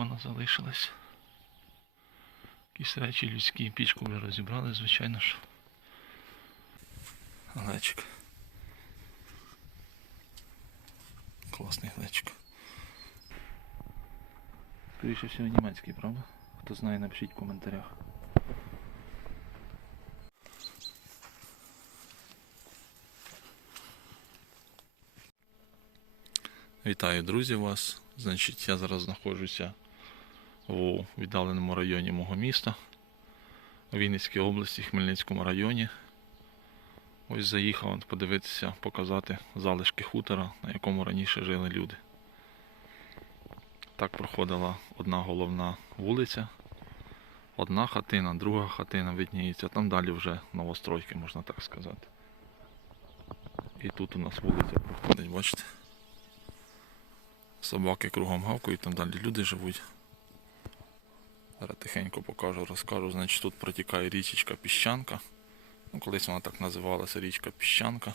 ікона залишилась. Якісь речі людські, пічку вже розібрали, звичайно ж. Глечик. Класний глечик. Скоріше всього німецький, правда? Хто знає, напишіть в коментарях. Вітаю, друзі, вас. Значить, я зараз знаходжуся у віддаленому районі мого міста, у Вінницькій області, Хмельницькому районі. Ось заїхав подивитися, показати залишки хутора, на якому раніше жили люди. Так проходила одна головна вулиця, одна хатина, друга хатина видніється, там далі вже новостройки, можна так сказати. І тут у нас вулиця проходить, бачите? Собаки кругом гавкають, там далі люди живуть. Зараз тихенько покажу, розкажу. Значить, тут протікає річечка Піщанка. Ну, колись вона так називалася річка Піщанка.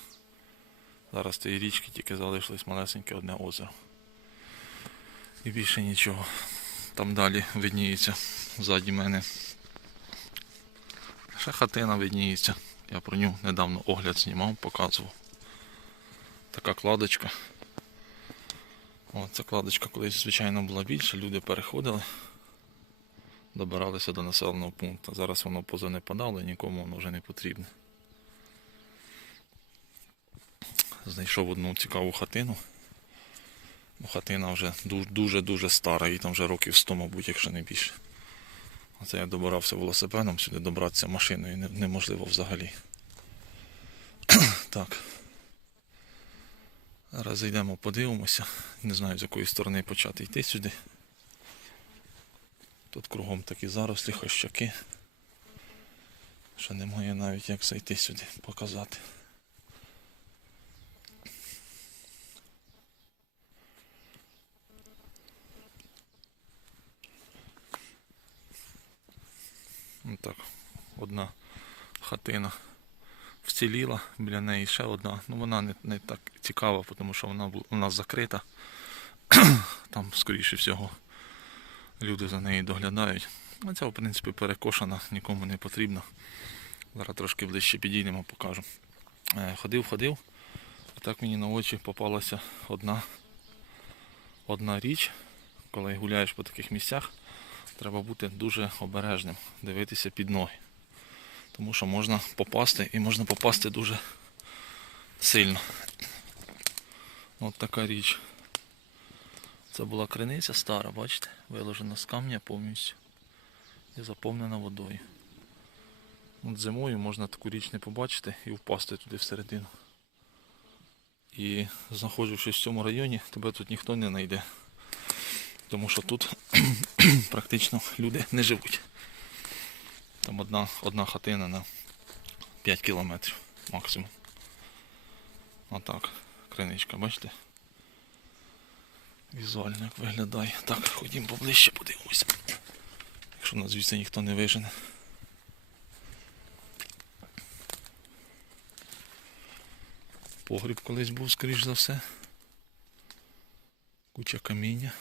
Зараз цієї річки тільки залишилось малесеньке одне озеро. І більше нічого. Там далі видніється ззаді мене. Ще хатина видніється. Я про нього недавно огляд знімав, показував. Така кладочка. О, ця кладочка колись, звичайно, була більша, люди переходили, добиралися до населеного пункту. Зараз воно позанепадало, і нікому воно вже не потрібне. Знайшов одну цікаву хатину. Ну, хатина вже дуже-дуже стара, їй там вже років 100, мабуть, якщо не більше. Оце я добирався велосипедом, сюди добратися машиною неможливо взагалі. так. Зараз зайдемо, подивимося. Не знаю з якої сторони почати йти сюди. Тут кругом такі зарослі, хощаки. Що немає навіть як зайти сюди, показати. Ну так, одна хатина вціліла, біля неї ще одна. Ну вона не, не так цікава, тому що вона у нас закрита. Там, скоріше всього, люди за нею доглядають. А ця, в принципі, перекошена, нікому не потрібна. Зараз трошки ближче підійдемо, покажу. Е, Ходив, ходив, і так мені на очі попалася одна, одна річ. Коли гуляєш по таких місцях, треба бути дуже обережним, дивитися під ноги. Тому що можна попасти і можна попасти дуже сильно. От така річ. Це була криниця стара, бачите, виложена з камня повністю і заповнена водою. От зимою можна таку річ не побачити і впасти туди всередину. І знаходжувшись в цьому районі, тебе тут ніхто не знайде. Тому що тут практично люди не живуть. Там одна, одна хатина на 5 кілометрів максимум. Отак, криничка, бачите? Візуально як виглядає. Так, ходімо поближче, подивимося. Якщо нас звідси ніхто не вижене. Погріб колись був, скоріш за все. Куча каміння.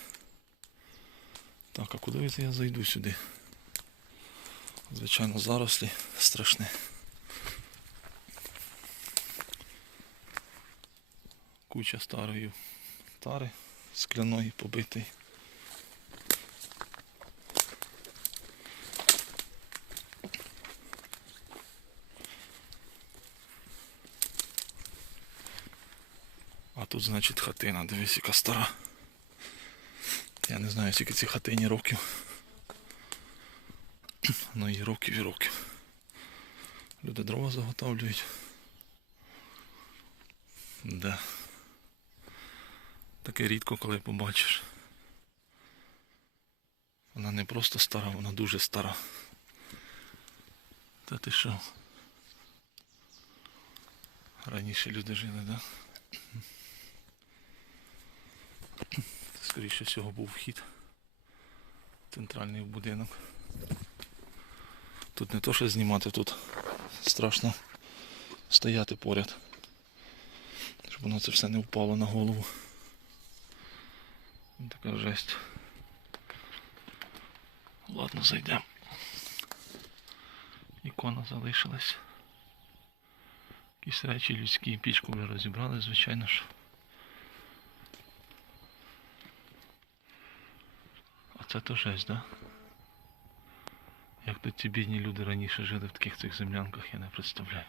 Так, а куди я зайду сюди? Звичайно, зарослі страшні. Куча старої тари скляної побитої. А тут, значить, хатина, дивись, яка стара. Я не знаю, скільки цій хатині років. Ну і років і років. Люди дрова заготовлюють. Да. Таке рідко коли побачиш. Вона не просто стара, вона дуже стара. Та ти що? Раніше люди жили, да? Скоріше всього був вхід. Центральний будинок. Тут не то що знімати, тут страшно стояти поряд. Щоб воно це все не впало на голову. Така жесть. Ладно, зайдемо. Ікона залишилась. Якісь речі людські, пічку вже розібрали, звичайно ж. А це то жесть, да? Як тут ці бідні люди раніше жили в таких цих землянках, я не представляю.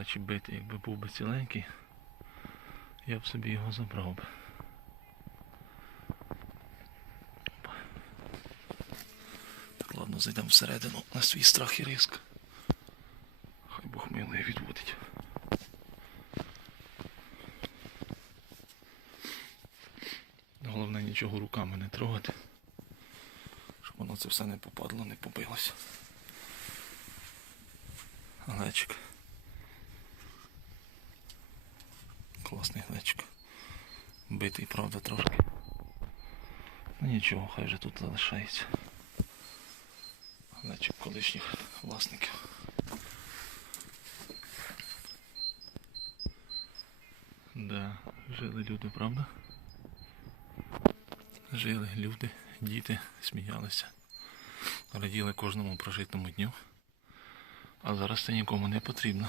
Речі, битий, якби був би ціленький, я б собі його забрав би. Ладно, зайдемо всередину на свій страх і риск. Хай Бог милує відводить. Головне нічого руками не трогати. Щоб воно це все не попадло, не побилося. Глечик. Класний глечик. Битий, правда, трошки. Ну нічого, хай вже тут залишається. Глечик колишніх власників. Да, жили люди, правда? Жили люди, діти, сміялися, раділи кожному прожитому дню. А зараз це нікому не потрібно.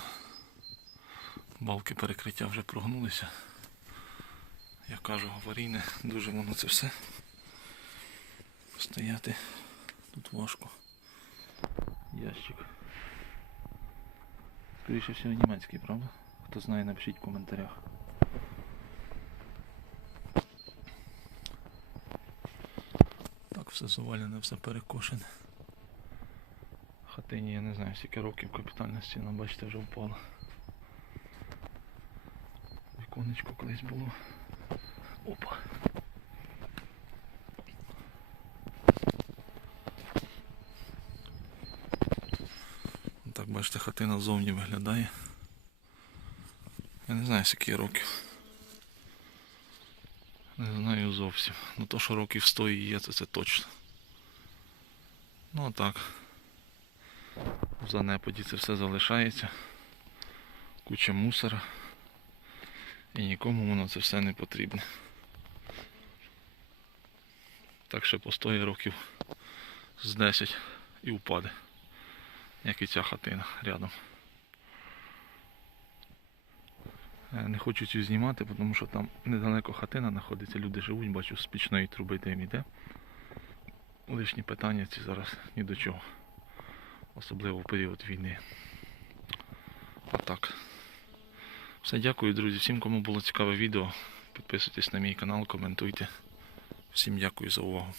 Балки перекриття вже прогнулися. Я кажу, аварійне, дуже воно це все. Стояти тут важко. Ящик. Скоріше всього німецький, правда? Хто знає, напишіть в коментарях. Так, все завалене, все перекошене. Хатині я не знаю, скільки років капітальна стіна, бачите, вже впала. Віконечко колись було. Опа. Так, бачите, хатина ззовні виглядає. Я не знаю, скільки років. Не знаю зовсім. Ну то, що років 100 і є, це, це точно. Ну а так. В занепаді це все залишається. Куча мусора. І нікому воно це все не потрібне. Так ще постоє років з 10 і впаде. Як і ця хатина рядом. Е, Не хочу цю знімати, тому що там недалеко хатина знаходиться, люди живуть, бачу, з пічної труби дим іде. Лишні питання ці зараз ні до чого. Особливо в період війни. Отак. Все, дякую, друзі. Всім, кому було цікаве відео. Підписуйтесь на мій канал, коментуйте. Всім дякую за увагу.